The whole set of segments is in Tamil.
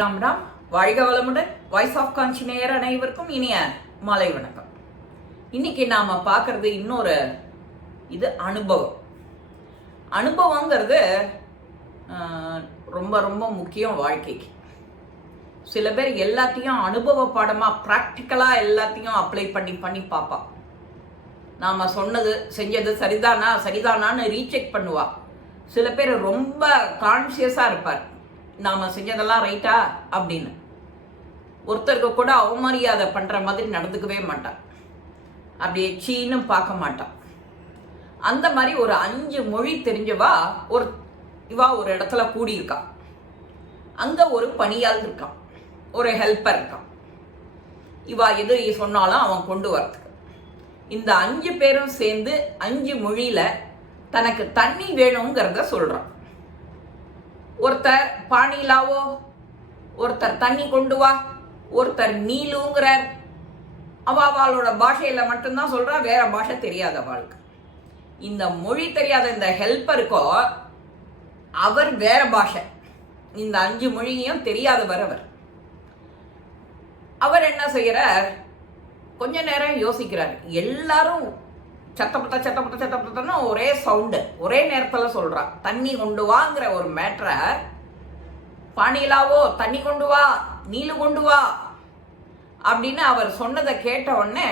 ராம் ராம் வாழ்க வளமுடன் வாய்ஸ் ஆஃப் காஞ்சி நேயர் அனைவருக்கும் இனிய மாலை வணக்கம். இன்னைக்கு நாம பார்க்கறது இன்னொரு இது அனுபவம். அனுபவங்கிறது ரொம்ப ரொம்ப முக்கியம் வாழ்க்கைக்கு. சில பேர் எல்லாத்தையும் அனுபவ பாடமாக ப்ராக்டிக்கலாக எல்லாத்தையும் அப்ளை பண்ணி பண்ணி பார்ப்பா. நாம் சொன்னது செஞ்சது சரிதானா சரிதானான்னு ரீசெக் பண்ணுவா. சில பேர் ரொம்ப கான்சியஸாக இருப்பார். நாம் செஞ்சதெல்லாம் ரைட்டா? அப்படின்னு. ஒருத்தருக்கு கூட அவமரியாதை பண்ணுற மாதிரி நடந்துக்கவே மாட்டான். அப்படியே சீனும் பார்க்க மாட்டான். அந்த மாதிரி ஒரு அஞ்சு மொழி தெரிஞ்சவா ஒரு இவா ஒரு இடத்துல கூடியிருக்கா அங்கே ஒரு பணியால் இருக்கான். ஒரு ஹெல்ப்பர் இருக்கான். இவா எது சொன்னாலும் அவன் கொண்டு வரதுக்கு இந்த அஞ்சு பேரும் சேர்ந்து அஞ்சு மொழியில் தனக்கு தண்ணி வேணுங்கிறத சொல்கிறான் ஒருத்தர் பானிலாவோ ஒருத்தர் தண்ணி கொண்டு வா ஒருத்தர் நீலுங்கிறார் அவ அவளோட பாஷையில மட்டும்தான் சொல்றா வேற பாஷை தெரியாத அவளுக்கு. இந்த மொழி தெரியாத இந்த ஹெல்ப்பருக்கோ அவர் வேற பாஷை. இந்த அஞ்சு மொழியையும் தெரியாதவர் அவர். அவர் என்ன செய்யறார்? கொஞ்ச நேரம் யோசிக்கிறார். எல்லாரும் சத்தப்பட்ட சத்தப்பட்ட சத்தப்பட்டன்னு ஒரே சவுண்டு ஒரே நேரத்தில் சொல்கிறான் தண்ணி கொண்டு வாங்கிற ஒரு மேட்ரை பாணிலாவோ தண்ணி கொண்டு வா நீலு கொண்டு வா அப்படின்னு அவர் சொன்னதை கேட்ட உடனே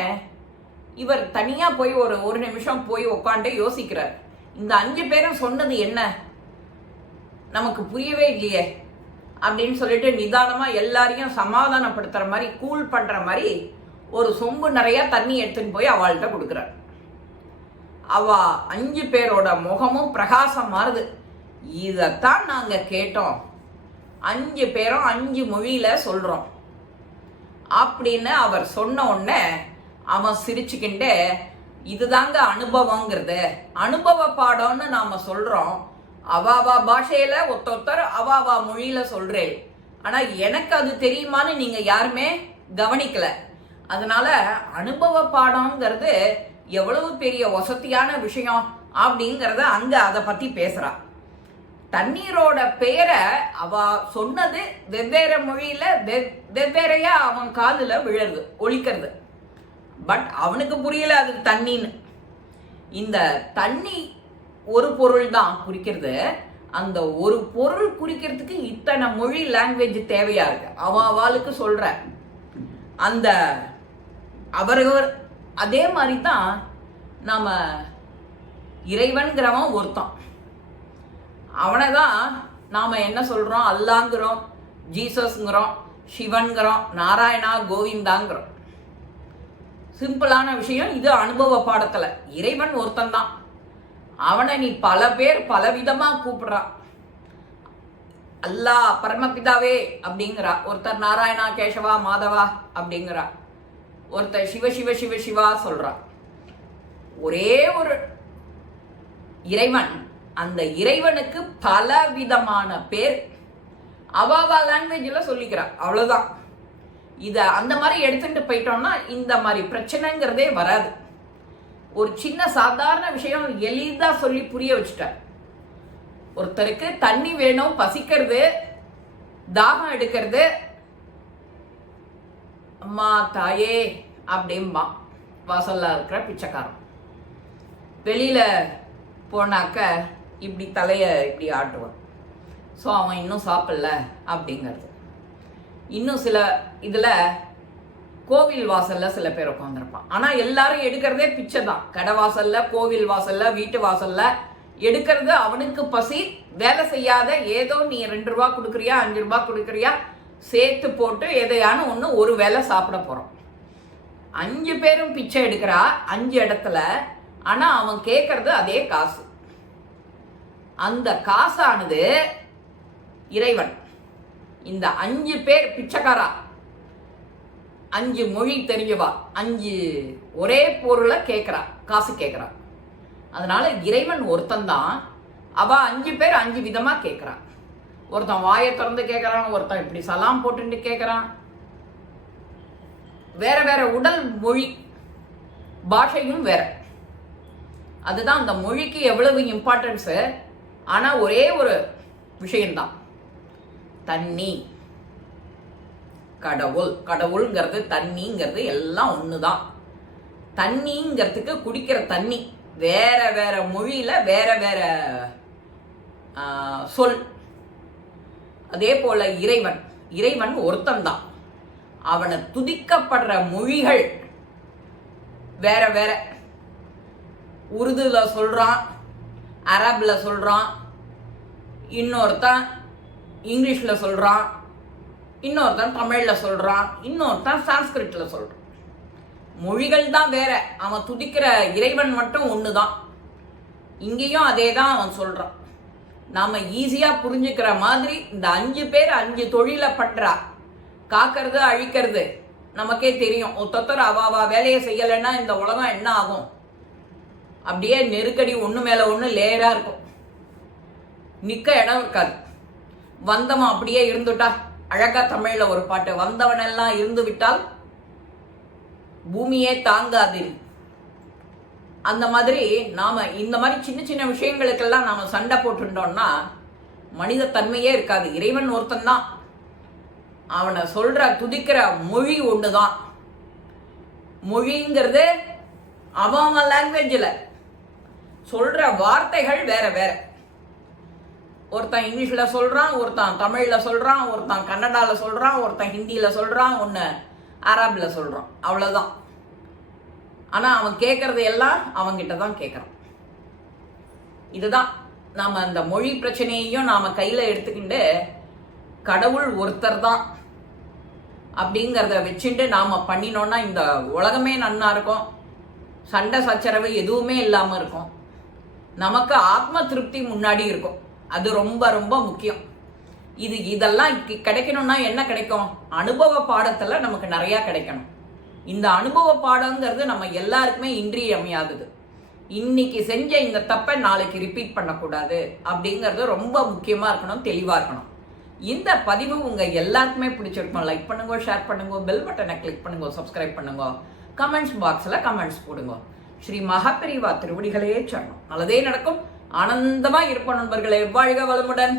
இவர் தனியாக போய் ஒரு ஒரு நிமிஷம் போய் உட்காந்து யோசிக்கிறார். இந்த அஞ்சு பேரும் சொன்னது என்ன? நமக்கு புரியவே இல்லையே அப்படின்னு சொல்லிட்டு நிதானமாக எல்லாரையும் சமாதானப்படுத்துகிற மாதிரி கூல் பண்ணுற மாதிரி ஒரு சொம்பு நிறையா தண்ணி எடுத்துன்னு போய் அவள்கிட்ட கொடுக்குறார். அவ அஞ்சு பேரோட முகமும் பிரகாசம் மாறுது. இதைத்தான் நாங்கள் கேட்டோம். அஞ்சு பேரும் அஞ்சு மொழியில் சொல்கிறோம் அப்படின்னு அவர் சொன்ன உடனே அவன் சிரிச்சுக்கிண்டு இதுதாங்க அனுபவங்கிறது. அனுபவ பாடம்னு நாம் சொல்கிறோம் அவாவா பாஷையில் ஒத்தொத்தர் அவாவா மொழியில் சொல்கிறேன் ஆனால் எனக்கு அது தெரியுமான்னு நீங்கள் யாருமே கவனிக்கலை. அதனால அனுபவ பாடம்ங்கிறது எவ்வளவு பெரிய வசதியான விஷயம் அப்படிங்கிறத அங்கே அதை பற்றி பேசுகிறா தண்ணீரோட பெயரை அவ சொன்னது வெவ்வேறு மொழியில் வெவ்- வெவ்வேறையாக அவன் காதில் விழுறது ஒழிக்கிறது. பட் அவனுக்கு புரியல அது தண்ணின்னு. இந்த தண்ணி ஒரு பொருள் தான் குறிக்கிறது. அந்த ஒரு பொருள் குறிக்கிறதுக்கு இத்தனை மொழி லாங்குவேஜ் தேவையா இருக்கு? அவ அவளுக்கு சொல்ற. அந்த அவரவர் அதே மாதிரி தான் நாம் இறைவன்கிறவன் ஒருத்தன். அவனை தான் நாம் என்ன சொல்கிறோம் அல்லாங்கிறோம் ஜீசஸ்ங்கிறோம் சிவன்கிறோம் நாராயணா கோவிந்தாங்கிறோம். சிம்பிளான விஷயம் இது அனுபவ பாடத்தில். இறைவன் ஒருத்தன் தான் அவனை நீ பல பேர் பலவிதமாக கூப்பிடுறான். அல்லாஹ் பரமபிதாவே அப்படிங்கிறா. ஒருத்தர் நாராயணா கேசவா மாதவா அப்படிங்கிறா. ஒருத்தர் சிவ சிவ சிவ சிவா சொல்றா ஒரே ஒரு இறைவன். அந்த இறைவனுக்கு பல விதமான பேர் அவாவா லாங்குவேஜில் சொல்லிக்கிறா. அவ்வளோதான் இதை அந்த மாதிரி எடுத்துட்டு போயிட்டோம்னா இந்த மாதிரி பிரச்சனைங்கிறதே வராது. ஒரு சின்ன சாதாரண விஷயம் எளிதாக சொல்லி புரிய வச்சுட்டார் ஒருத்தருக்கு தண்ணி வேணும் பசிக்கிறது தாகம் எடுக்கிறது அம்மா தாயே அப்படிம்பா. வாசலில் இருக்கிற பிச்சைக்காரன். வெளியில் போனாக்க இப்படி தலையை இப்படி ஆட்டுவான். ஸோ அவன் இன்னும் சாப்பிடல அப்படிங்கிறது. இன்னும் சில இதில் கோவில் வாசலில் சில பேர் உட்காந்துருப்பான் ஆனால் எல்லாரும் எடுக்கிறதே பிச்சை தான். கடை வாசலில் கோவில் வாசலில் வீட்டு வாசலில் எடுக்கிறது அவனுக்கு பசி. வேலை செய்யாத ஏதோ நீ ரெண்டு ரூபா கொடுக்குறியா அஞ்சு ரூபா கொடுக்குறியா சேர்த்து போட்டு எதையான ஒன்று ஒரு வேளை சாப்பிட போகிறோம் அஞ்சு பேரும் பிச்சை எடுக்கிறா அஞ்சு இடத்துல. ஆனால் அவன் கேட்கறது அதே காசு. அந்த காசானது இறைவன். இந்த அஞ்சு பேர் பிச்சைக்காரா? அஞ்சு மொழி தெரியவா? அஞ்சு ஒரே பொருளை கேட்குறா காசு கேட்குறா அதனால இறைவன் ஒருத்தன் தான் அவ அஞ்சு பேர் அஞ்சு விதமாக கேட்குறா ஒருத்தன் வாயை திறந்து கேட்குறான் ஒருத்தன் இப்படி சலாம் போட்டுட்டு கேட்குறான் வேற வேற உடல் மொழி பாஷையும் வேற. அதுதான் அந்த மொழிக்கு எவ்வளவு இம்பார்ட்டன்ஸு ஆனால் ஒரே ஒரு விஷயம்தான். தண்ணி. கடவுள். கடவுள்ங்கிறது தண்ணிங்கிறது எல்லாம் ஒன்று தான் தண்ணிங்கிறதுக்கு குடிக்கிற தண்ணி. வேற வேற மொழியில் வேற வேற சொல். அதே போல இறைவன். இறைவன் ஒருத்தன்தான். அவனை துதிக்கப்படுற மொழிகள் வேற வேற. உருதுல சொல்றான் அரபில் சொல்றான் இன்னொருத்தன் இங்கிலீஷில் சொல்றான் இன்னொருத்தன் தமிழில் சொல்றான் இன்னொருத்தன் சான்ஸ்கிரிட்டில் சொல்றான். மொழிகள் தான் வேற. அவன் துதிக்கிற இறைவன் மட்டும் ஒன்று தான் இங்கேயும் அதே தான் அவன் சொல்றான். நாம ஈஸியா புரிஞ்சுக்கிற மாதிரி இந்த அஞ்சு பேர் அஞ்சு தொழிலை பற்றா காக்கிறது அழிக்கிறது நமக்கே தெரியும். ஒத்தொத்தர் அவாவா வேலையை செய்யலைன்னா இந்த உலகம் என்ன ஆகும்? அப்படியே நெருக்கடி ஒன்று மேலே ஒன்று லேயராக இருக்கும். நிற்க இடம் இருக்காது. வந்தவன் அப்படியே இருந்துட்டா. அழகா தமிழில் ஒரு பாட்டு வந்தவனெல்லாம் இருந்து விட்டால் பூமியே தாங்காது அந்த மாதிரி நாம் இந்த மாதிரி சின்ன சின்ன விஷயங்களுக்கெல்லாம் நாம் சண்டை போட்டுட்டோம்னா மனித தன்மையே இருக்காது. இறைவன் ஒருத்தன் தான் அவனை சொல்கிற துதிக்கிற மொழி ஒன்று தான் மொழிங்கிறது அவன் லாங்குவேஜில் சொல்கிற வார்த்தைகள் வேற வேற. ஒருத்தன் இங்கிலீஷில் சொல்கிறான் ஒருத்தன் தமிழில் சொல்கிறான் ஒருத்தன் கன்னடாவில் சொல்கிறான் ஒருத்தன் ஹிந்தியில் சொல்கிறான் ஒன்று அரபில சொல்கிறான் அவ்வளோதான் ஆனால் அவன் கேட்கறது எல்லாம் அவங்கிட்ட தான் கேட்குறான் இதுதான். நாம் அந்த மொழி பிரச்சனையையும் நாம் கையில் எடுத்துக்கிண்டு கடவுள் ஒருத்தர் தான் அப்படிங்கிறத வச்சுட்டு நாம் பண்ணினோன்னா இந்த உலகமே நன்னா இருக்கும். சண்டை சச்சரவு எதுவுமே இல்லாமல் இருக்கும். நமக்கு ஆத்ம திருப்தி முன்னாடி இருக்கும். அது ரொம்ப ரொம்ப முக்கியம். இது இதெல்லாம் கிடைக்கணும்னா என்ன கிடைக்கும்? அனுபவ பாடத்தில் நமக்கு நிறையா கிடைக்கணும். இந்த அனுபவ பாடங்கிறது நம்ம எல்லாருக்குமே இன்றியமையாகுது இன்னைக்கு செஞ்ச இந்த தப்பை நாளைக்கு ரிப்பீட் பண்ணக்கூடாது அப்படிங்கிறது ரொம்ப முக்கியமாக இருக்கணும் தெளிவாக இருக்கணும். இந்த பதிவு உங்கள் எல்லாருக்குமே பிடிச்சிருக்கும்? லைக் பண்ணுங்க ஷேர் பண்ணுங்க பெல் பட்டனை கிளிக் பண்ணுங்க சப்ஸ்கிரைப் பண்ணுங்க. கமெண்ட்ஸ் பாக்ஸில் கமெண்ட்ஸ் போடுங்க. ஸ்ரீ மகாபெரிவா திருவடிகளே சொல்லணும் நல்லதே நடக்கும். ஆனந்தமாக இருப்போம் நண்பர்களே. வாழ்க வளமுடன்.